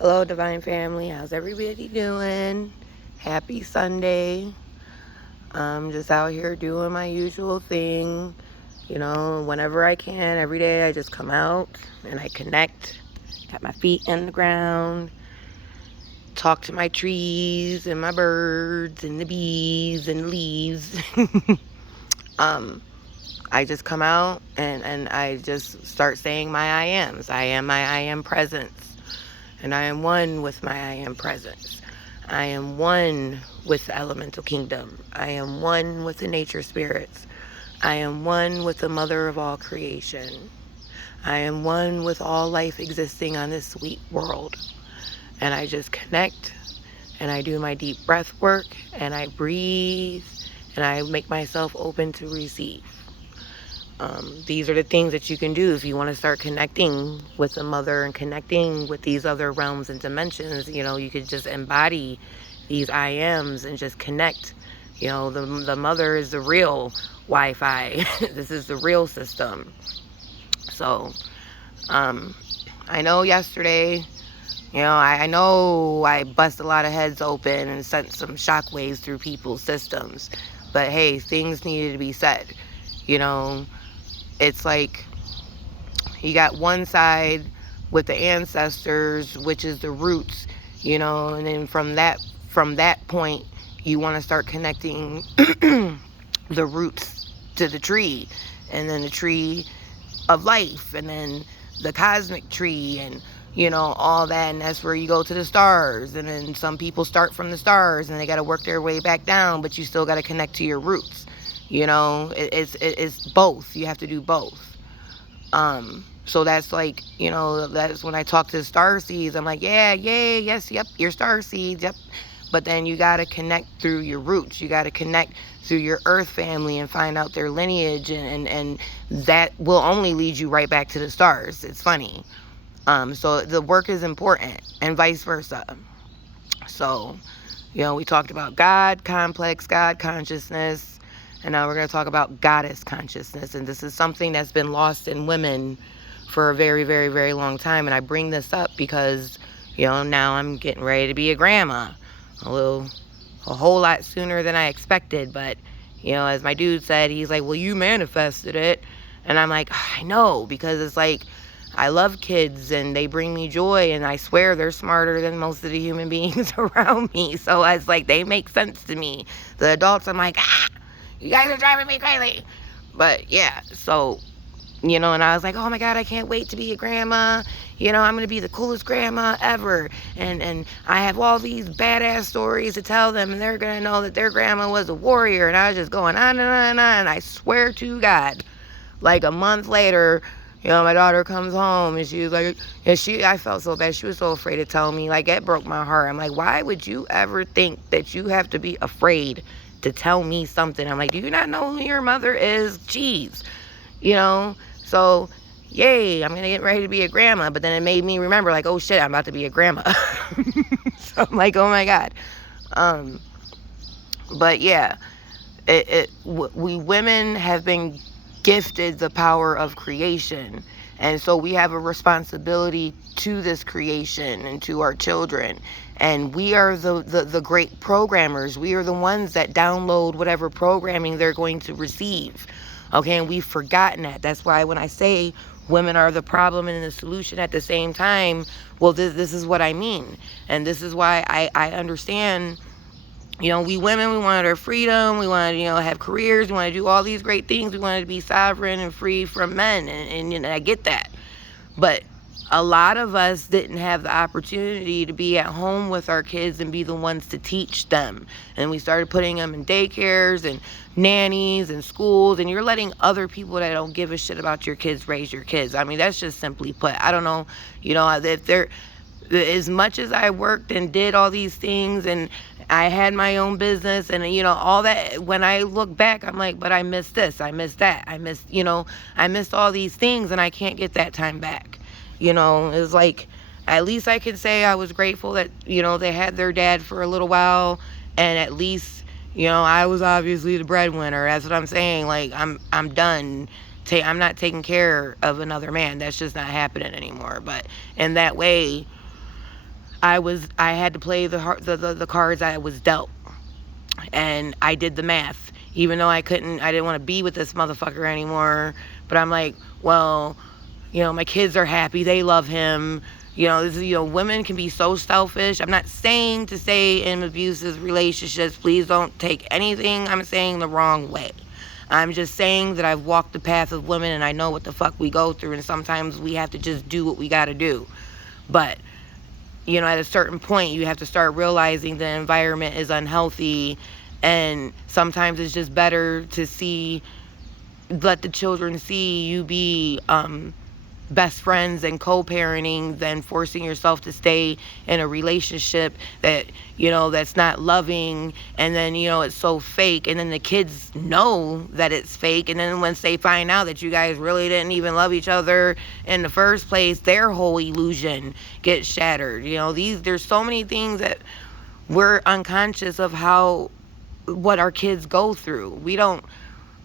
Hello, Divine Family. How's everybody doing? Happy Sunday. I'm just out here doing my usual thing. Whenever I can, every day I just come out and I connect, got my feet in the ground, talk to my trees and my birds and the bees and the leaves. um, I just come out and I just start saying my I ams. I am my I am presence. And I am one with my I am presence. I am one with the elemental kingdom. I am one with the nature spirits. I am one with the mother of all creation. I am one with all life existing on this sweet world. And I just connect and I do my deep breath work and I breathe and I make myself open to receive. These are the things that you can do if you want to start connecting with the mother and connecting with these other realms and dimensions. You could just embody these I ams and just connect. The mother is the real Wi-Fi. This is the real system. So, I know yesterday, I know I bust a lot of heads open and sent some shockwaves through people's systems. But hey, things needed to be said. You know, it's like you got one side with the ancestors, which is the roots, and then from that point you want to start connecting the roots to the tree, and then the tree of life, and then the cosmic tree, and all that. And that's where you go to the stars, and then some people start from the stars and they got to work their way back down, but you still got to connect to your roots. It's both. You have to do both. So that's like, that's when I talk to the star seeds, I'm like, yeah, yay, yes, yep, your star seeds, yep. But then you got to connect through your roots. You got to connect through your earth family and find out their lineage, and that will only lead you right back to the stars. It's funny. So the work is important, and vice versa. So, we talked about God complex, God consciousness, and now we're going to talk about goddess consciousness. And this is something that's been lost in women for a very, very, very long time. And I bring this up because, now I'm getting ready to be a grandma. A whole lot sooner than I expected. But, as my dude said, he's like, well, you manifested it. And I'm like, I know, because it's like, I love kids and they bring me joy, and I swear they're smarter than most of the human beings around me. So it's like, they make sense to me. The adults, I'm like, you guys are driving me crazy. But yeah, so, and I was like, oh my God, I can't wait to be a grandma. I'm going to be the coolest grandma ever. And I have all these badass stories to tell them, and they're going to know that their grandma was a warrior. And I was just going on and on and on. And I swear to God, like a month later, my daughter comes home and she was like, I felt so bad. She was so afraid to tell me. Like, it broke my heart. I'm like, why would you ever think that you have to be afraid to tell me something? I'm like, do you not know who your mother is? Jeez. So, yay, I'm going to get ready to be a grandma. But then it made me remember, like, oh shit, I'm about to be a grandma. So I'm like, oh my God. But yeah, we women have been gifted the power of creation, and so we have a responsibility to this creation and to our children, and we are the great programmers. We are the ones that download whatever programming they're going to receive. Okay, and we've forgotten that. That's why when I say women are the problem and the solution at the same time, well, this is what I mean. And this is why I understand. We women, we wanted our freedom. We wanted, have careers. We wanted to do all these great things. We wanted to be sovereign and free from men. And I get that. But a lot of us didn't have the opportunity to be at home with our kids and be the ones to teach them. And we started putting them in daycares and nannies and schools. And you're letting other people that don't give a shit about your kids raise your kids. I mean, that's just simply put. I don't know, if they're, as much as I worked and did all these things, and I had my own business and, all that, when I look back, I'm like, but I missed this, I missed that, I missed all these things, and I can't get that time back. It's like, at least I can say I was grateful that, they had their dad for a little while, and at least, I was obviously the breadwinner. That's what I'm saying. Like, I'm done. I'm not taking care of another man. That's just not happening anymore. But in that way, I had to play the cards I was dealt, and I did the math. Even though I didn't want to be with this motherfucker anymore. But I'm like, well, my kids are happy, they love him. Women can be so selfish. I'm not saying to stay in abusive relationships. Please don't take anything I'm saying the wrong way. I'm just saying that I've walked the path of women and I know what the fuck we go through, and sometimes we have to just do what we got to do. But, at a certain point, you have to start realizing the environment is unhealthy, and sometimes it's just better to let the children see you be best friends and co-parenting than forcing yourself to stay in a relationship that that's not loving, and then it's so fake, and then the kids know that it's fake, and then once they find out that you guys really didn't even love each other in the first place, their whole illusion gets shattered. There's so many things that we're unconscious of what our kids go through. We don't.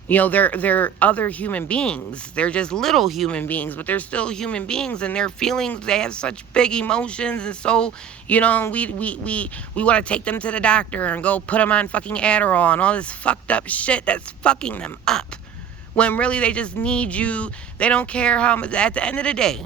They're other human beings. They're just little human beings, but they're still human beings, and their feelings, they have such big emotions, and so, we want to take them to the doctor and go put them on fucking Adderall and all this fucked up shit that's fucking them up. When really they just need you. They don't care how much, at the end of the day.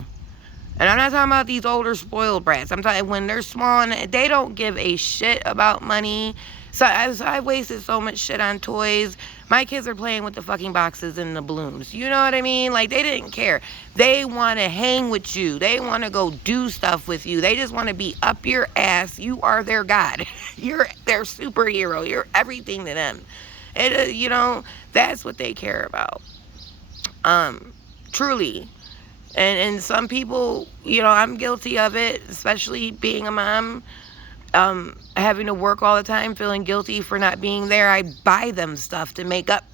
And I'm not talking about these older spoiled brats. I'm talking when they're small and they don't give a shit about money. So I wasted so much shit on toys. My kids are playing with the fucking boxes and the balloons. You know what I mean? Like, they didn't care. They want to hang with you. They want to go do stuff with you. They just want to be up your ass. You are their god. You're their superhero. You're everything to them. And, that's what they care about. Truly. And some people, I'm guilty of it, especially being a mom. Having to work all the time, feeling guilty for not being there. I buy them stuff to make up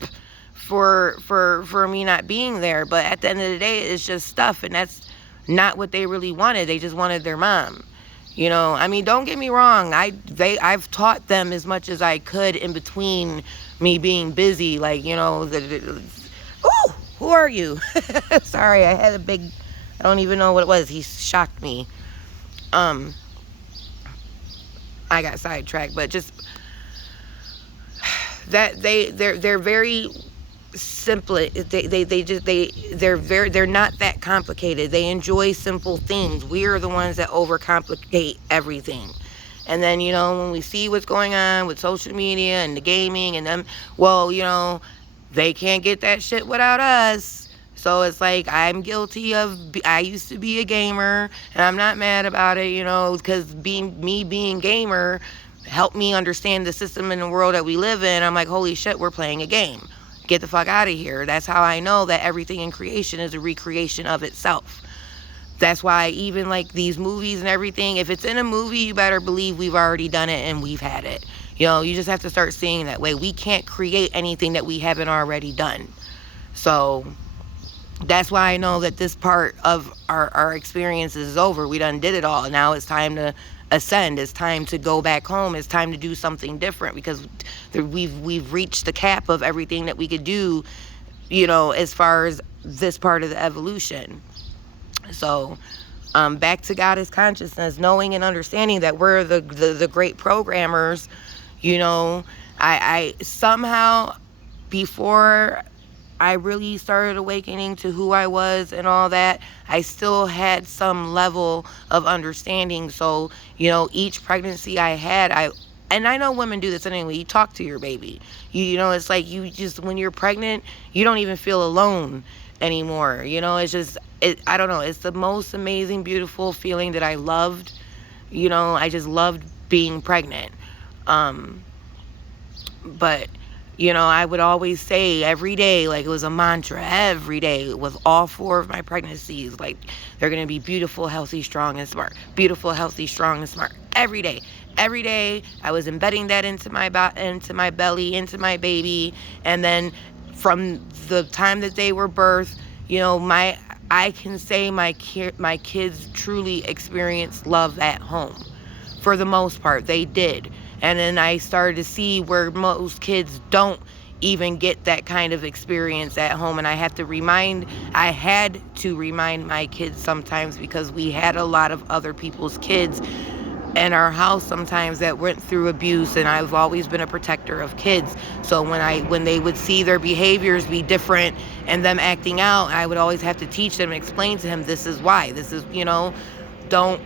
for me not being there. But at the end of the day, it's just stuff, and that's not what they really wanted. They just wanted their mom. Don't get me wrong. I've taught them as much as I could in between me being busy. Like, ooh, who are you? Sorry, I don't even know what it was. He shocked me. I got sidetracked, but just that they're very simple. They're not that complicated. They enjoy simple things. We are the ones that overcomplicate everything. And then, when we see what's going on with social media and the gaming and them, well, they can't get that shit without us. So it's like, I'm guilty I used to be a gamer, and I'm not mad about it, because being gamer helped me understand the system in the world that we live in. I'm like, holy shit, we're playing a game. Get the fuck out of here. That's how I know that everything in creation is a recreation of itself. That's why even like these movies and everything, if it's in a movie, you better believe we've already done it and we've had it. You just have to start seeing that way. We can't create anything that we haven't already done. So that's why I know that this part of our experience is over. We done did it all. Now it's time to ascend. It's time to go back home. It's time to do something different, because we've reached the cap of everything that we could do, as far as this part of the evolution. So back to Goddess consciousness, knowing and understanding that we're the great programmers. I somehow, before I really started awakening to who I was and all that, I still had some level of understanding. So, each pregnancy I had, and I know women do this anyway, you talk to your baby. It's like when you're pregnant, you don't even feel alone anymore. It's just, I don't know, it's the most amazing, beautiful feeling that I loved. I just loved being pregnant. But I would always say every day, like it was a mantra, every day with all 4 of my pregnancies, like they're going to be beautiful, healthy, strong, and smart. Beautiful, healthy, strong, and smart. Every day. Every day I was embedding that into my belly, into my baby. And then from the time that they were birthed, I can say my kids truly experienced love at home. For the most part, they did. And then I started to see where most kids don't even get that kind of experience at home. And I had to remind my kids sometimes, because we had a lot of other people's kids in our house sometimes that went through abuse, and I've always been a protector of kids. So when they would see their behaviors be different and them acting out, I would always have to teach them and explain to him, this is why. This is, don't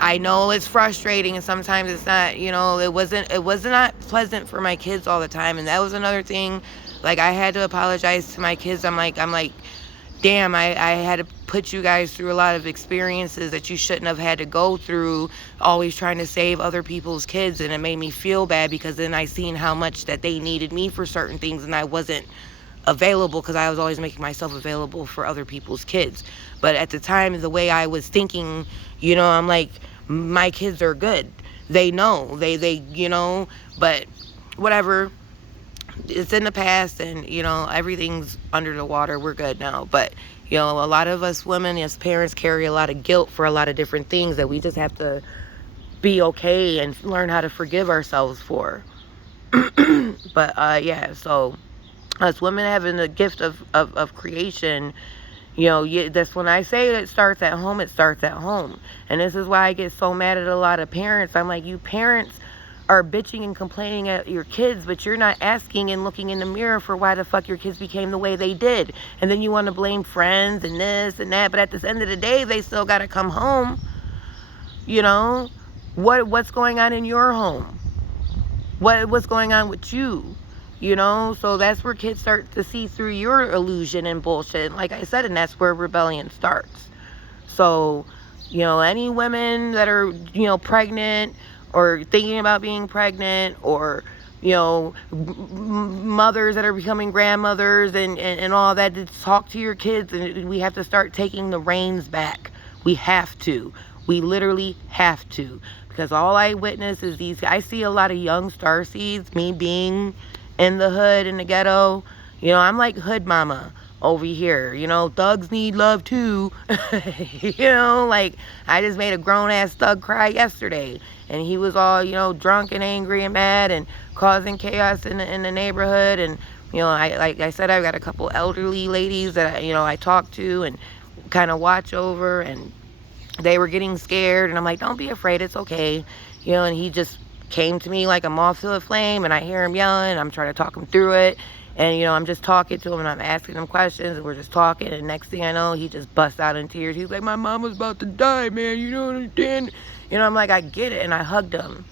I know it's frustrating, and sometimes it's not, it was not pleasant for my kids all the time. And that was another thing. Like, I had to apologize to my kids. I'm like, damn, I had to put you guys through a lot of experiences that you shouldn't have had to go through, always trying to save other people's kids. And it made me feel bad, because then I seen how much that they needed me for certain things, and I wasn't available, because I was always making myself available for other people's kids. But at the time, the way I was thinking, I'm like, my kids are good. They know, they but whatever. It's in the past, and everything's under the water. We're good now. But a lot of us women as parents carry a lot of guilt for a lot of different things that we just have to be okay and learn how to forgive ourselves for. But yeah, so us women having the gift of creation, that's when I say it starts at home. It starts at home. And this is why I get so mad at a lot of parents. I'm like, you parents are bitching and complaining at your kids, but you're not asking and looking in the mirror for why the fuck your kids became the way they did. And then you want to blame friends and this and that, but at the end of the day, they still got to come home. What's going on in your home? What's going on with you? So that's where kids start to see through your illusion and bullshit. Like I said, and that's where rebellion starts. So, any women that are, pregnant, or thinking about being pregnant, or mothers that are becoming grandmothers and all that, to talk to your kids. And we have to start taking the reins back. We have to. We literally have to, because all I witness is I see a lot of young starseeds, me being in the hood, in the ghetto. I'm like hood mama over here. Thugs need love too. Like, I just made a grown-ass thug cry yesterday, and he was all, drunk and angry and mad and causing chaos in the neighborhood. And, like I said, I've got a couple elderly ladies that, I talk to and kind of watch over, and they were getting scared, and I'm like, don't be afraid, it's okay. And he just came to me like a moth to a flame, and I hear him yelling, I'm trying to talk him through it. And, I'm just talking to him, and I'm asking him questions, and we're just talking, and next thing I know, he just busts out in tears. He's like, my mom was about to die, man, you don't understand. I'm like, I get it, and I hugged him.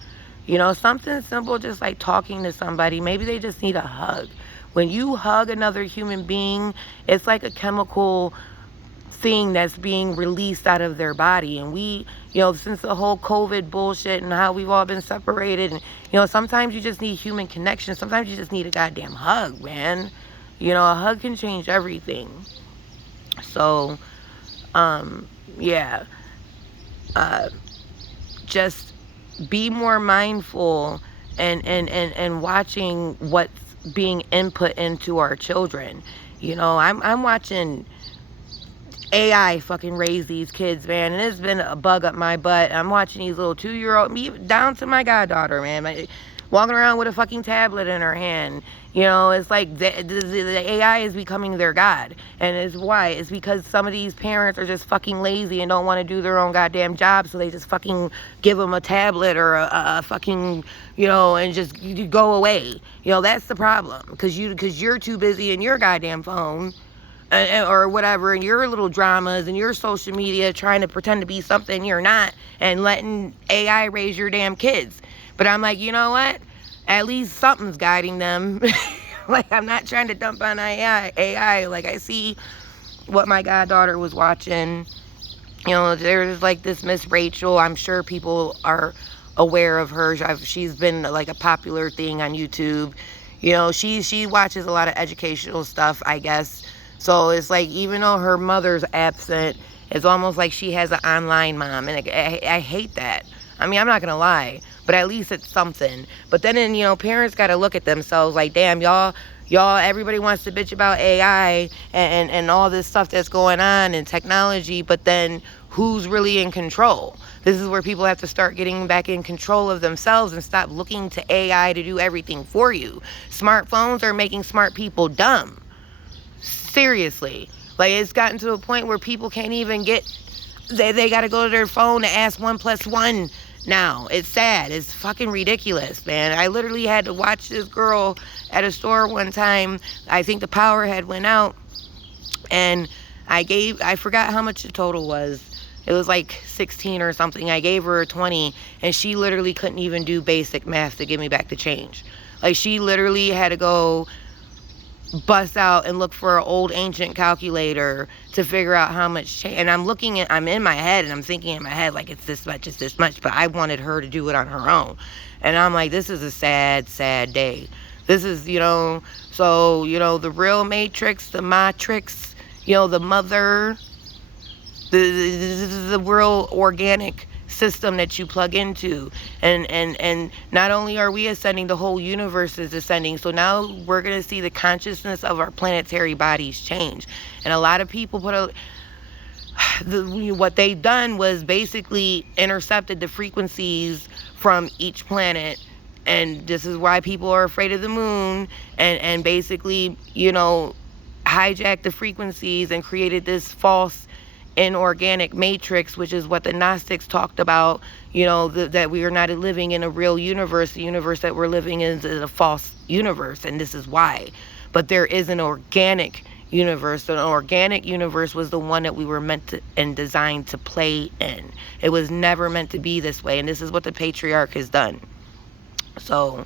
Something simple, just like talking to somebody. Maybe they just need a hug. When you hug another human being, it's like a chemical thing that's being released out of their body. And we, since the whole COVID bullshit and how we've all been separated, and sometimes you just need human connection. Sometimes you just need a goddamn hug, man. A hug can change everything. So yeah, just be more mindful and watching what's being input into our children. I'm watching AI fucking raise these kids, man, and it's been a bug up my butt. I'm watching these little 2-year-old, me down to my goddaughter, man, walking around with a fucking tablet in her hand. It's like the AI is becoming their god. And it's why? It's because some of these parents are just fucking lazy and don't want to do their own goddamn job, so they just fucking give them a tablet or a fucking, and just you go away. That's the problem, because you're too busy in your goddamn phone, or whatever, and your little dramas and your social media, trying to pretend to be something you're not, and letting AI raise your damn kids. But I'm like, you know what? At least something's guiding them. Like, I'm not trying to dump on AI. Like, I see what my goddaughter was watching. There's like this Miss Rachel. I'm sure people are aware of her. She's been like a popular thing on YouTube. She watches a lot of educational stuff, I guess. So it's like, even though her mother's absent, it's almost like she has an online mom. And I hate that. I mean, I'm not going to lie, but at least it's something. But then, parents got to look at themselves like, damn, y'all, everybody wants to bitch about AI and all this stuff that's going on in technology, but then who's really in control? This is where people have to start getting back in control of themselves and stop looking to AI to do everything for you. Smartphones are making smart people dumb. Seriously. Like, it's gotten to a point where people can't even get, they got to go to their phone to ask 1 + 1 now. It's sad. It's fucking ridiculous, man. I literally had to watch this girl at a store one time. I think the power had went out, and I forgot how much the total was. It was like 16 or something. I gave her a 20, and she literally couldn't even do basic math to give me back the change. Like, she literally had to go bust out and look for an old ancient calculator to figure out how much change. And I'm in my head, and I'm thinking in my head, like, it's this much, but I wanted her to do it on her own. And I'm like, this is a sad, sad day. This is, so, the real matrix, the matrix, the mother, the real organic system that you plug into, and not only are we ascending, the whole universe is ascending. So now we're going to see the consciousness of our planetary bodies change. And a lot of people what they've done was basically intercepted the frequencies from each planet, and this is why people are afraid of the moon, and basically hijacked the frequencies and created this false inorganic matrix, which is what the Gnostics talked about, that we are not living in a real universe. The universe that we're living in is a false universe, and this is why. But there is an organic universe. An organic universe was the one that we were meant to and designed to play in. It was never meant to be this way, and this is what the patriarch has done. So,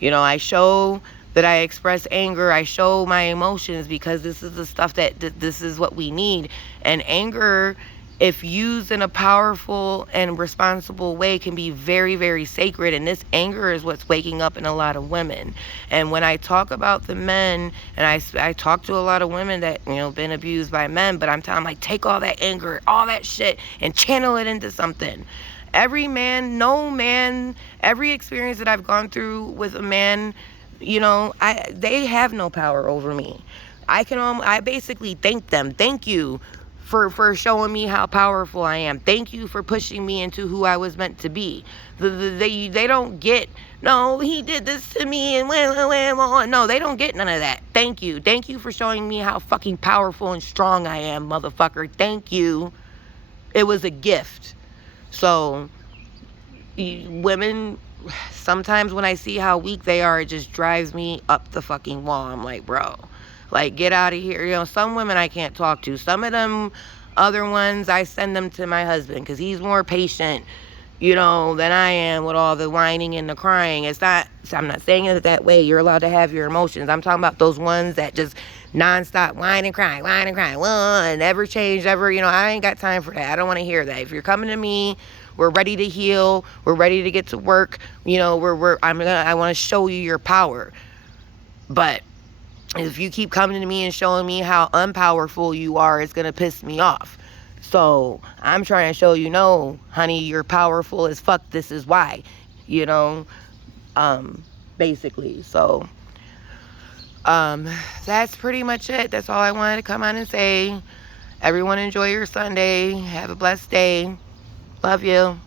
I show that I express anger. I show my emotions, because this is the stuff that this is what we need. And anger, if used in a powerful and responsible way, can be very, very sacred. And this anger is what's waking up in a lot of women. And when I talk about the men, and I talk to a lot of women that, been abused by men, but I'm telling them, like, take all that anger, all that shit, and channel it into something. Every man, no man, every experience that I've gone through with a man, they have no power over me. I basically thank them. Thank you for showing me how powerful I am. Thank you for pushing me into who I was meant to be. They don't get, no, he did this to me, and no, they don't get none of that. Thank you. Thank you for showing me how fucking powerful and strong I am, motherfucker. Thank you. It was a gift. So, women, sometimes when I see how weak they are, it just drives me up the fucking wall. I'm like, bro, like, get out of here. Some women I can't talk to. Some of them other ones, I send them to my husband, because he's more patient, than I am with all the whining and the crying. I'm not saying it that way. You're allowed to have your emotions. I'm talking about those ones that just nonstop whine and cry, and never change, I ain't got time for that. I don't want to hear that. If you're coming to me, we're ready to heal. We're ready to get to work. I want to show you your power. But if you keep coming to me and showing me how unpowerful you are, it's going to piss me off. So I'm trying to show you, no, honey, you're powerful as fuck. This is why, basically. So, that's pretty much it. That's all I wanted to come on and say. Everyone enjoy your Sunday. Have a blessed day. Love you.